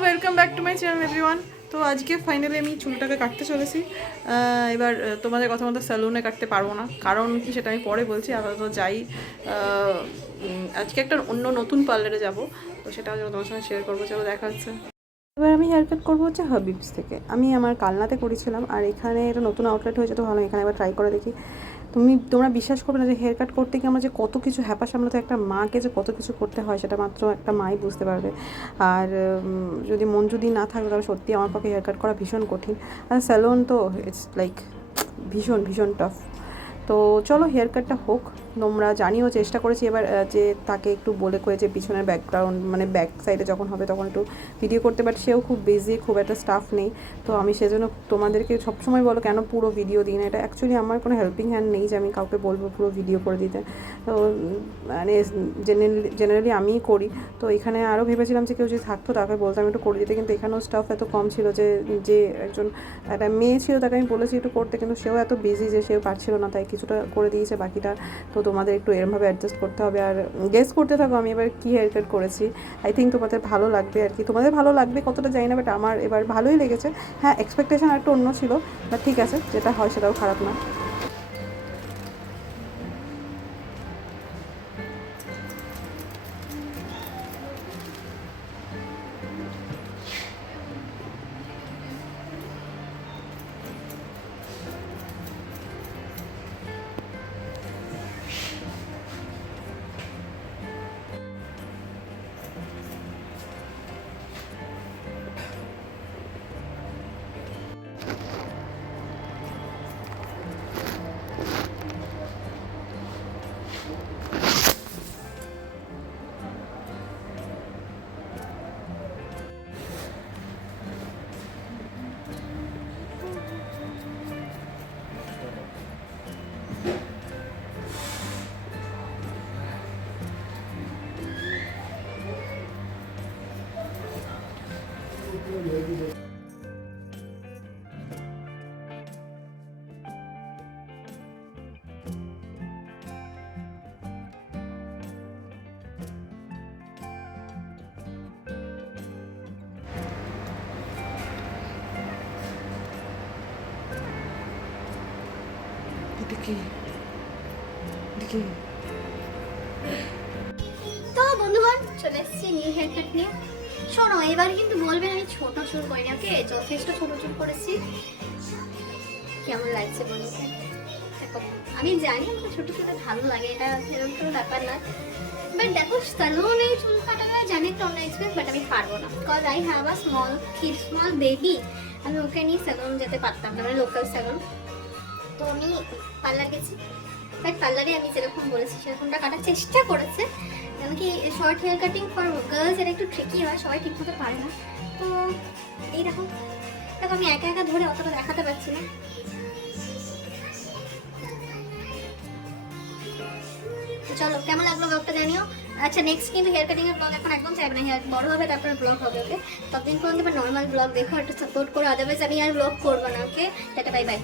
Welcome back to my channel everyone. তো আজকে finally আমি চুলটাকে কাটতে চলেছি। এবার তোমাদের কথা মতো স্যালুনে কাটতে পারবো না, কারণ কি সেটা আমি পরে বলছি। আপাতত যাই, আজকে একটা অন্য নতুন পার্লারে যাব, তো সেটাও তোমার সঙ্গে শেয়ার করবো। চলো দেখা হচ্ছে। এবার আমি হেয়ার কাট করবো হচ্ছে হাবিবস থেকে। আমি আমার কালনাতে করেছিলাম, আর এখানে এটা নতুন আউটলেট হয়েছে, তো ভালো, এখানে এবার ট্রাই করে দেখি। তোমরা বিশ্বাস করবে না যে হেয়ার কাট করতে গিয়ে আমরা যে কত কিছু হ্যাপা সামলাতে, একটা মাকে যে কত কিছু করতে হয় সেটা মাত্র একটা মাই বুঝতে পারবে। আর যদি মন যদি না থাকবে তাহলে সত্যি আমার পক্ষে হেয়ার কাট করা ভীষণ কঠিন। আর স্যালন তো ইটস লাইক ভীষণ ভীষণ টাফ। তো চলো হেয়ার কাটটা হোক। তোমরা জানিও, চেষ্টা করেছি এবার যে তাকে একটু বলে করে যে পিছনের ব্যাকগ্রাউন্ড মানে ব্যাক সাইডে যখন হবে তখন একটু ভিডিও করতে, বাট সেও খুব বিজি, খুব একটা স্টাফ নেই। তো আমি সেজন্য তোমাদেরকে সবসময় বলো কেন পুরো ভিডিও দিই না। এটা অ্যাকচুয়ালি আমার কোনো হেল্পিং হ্যান্ড নেই যে আমি কাউকে বলবো পুরো ভিডিও করে দিতে। তো মানে জেনারেলি আমিই করি। তো এখানে আরও ভেবেছিলাম যে কেউ যদি থাকতো তাকে বলতাম একটু করে দিতে, কিন্তু এখানেও স্টাফ এত কম ছিল যে যে একজন একটা মেয়ে ছিল তাকে আমি বলেছি একটু করতে, কিন্তু সেও এত বিজি যে সেও পারছিল না, তাই কিছুটা করে দিয়েছে, বাকিটা তো তোমাদের একটু এরমভাবে অ্যাডজাস্ট করতে হবে। আর গেস করতে থাকো আমি এবার কী হেয়ার কাট করেছি। আই থিঙ্ক তোমাদের ভালো লাগবে আর কি। তোমাদের ভালো লাগবে কতটা জানি না, বাট আমার এবার ভালোই লেগেছে। হ্যাঁ, এক্সপেকটেশন একটু অন্য ছিল, বাট ঠিক আছে, যেটা হয় সেটাও খারাপ না। তো বন্ধুগণ, চলে এসেছি নিউ হেয়ার কাট নিয়ে। শোনো, এবার কিন্তু বলবেন আমি ছোট চুল করিনি, ওকে? যথেষ্ট ছোট চুল করেছি। কেমন লাগছে বলো? দেখো, আমি জানি আমার ছোট চুল ভালো লাগে, এটা এরকম কোনো ব্যাপার না। বাট দেখো, স্যালুনে চুল কাটানো জানি একটা অন্য এক্সপিরিয়েন্স, বাট আমি পারবো না, because I have a small baby. আমি ওকে নিয়ে স্যালুন যেতে পারতাম না, মানে লোকাল স্যালুন। তো আমি পার্লার গেছি, বাট পার্লারে আমি যেরকম বলেছি সেরকমটা কাটার চেষ্টা করেছে। এমনকি short hair cutting for girls এটা একটু ট্রিকি হয়, সবাই ঠিক মতো পারে না। তো এই দেখো দেখো, আমি একা একা ধরে অতটা দেখাতে পারছি না। চলো, কেমন লাগলো ব্লগটা জানিও। আচ্ছা, নেক্সট কিন্তু হেয়ার কাটিং এর ব্লগ এখন একদম চাইবে না, হেয়ার বড় হবে তারপরে ব্লগ হবে, ওকে? ততদিন পর্যন্ত নর্মাল ব্লগ দেখো, একটু সাপোর্ট করো, আদারওয়াইজ আমি আর ব্লগ করবো না, ওকে? Tata, bye bye.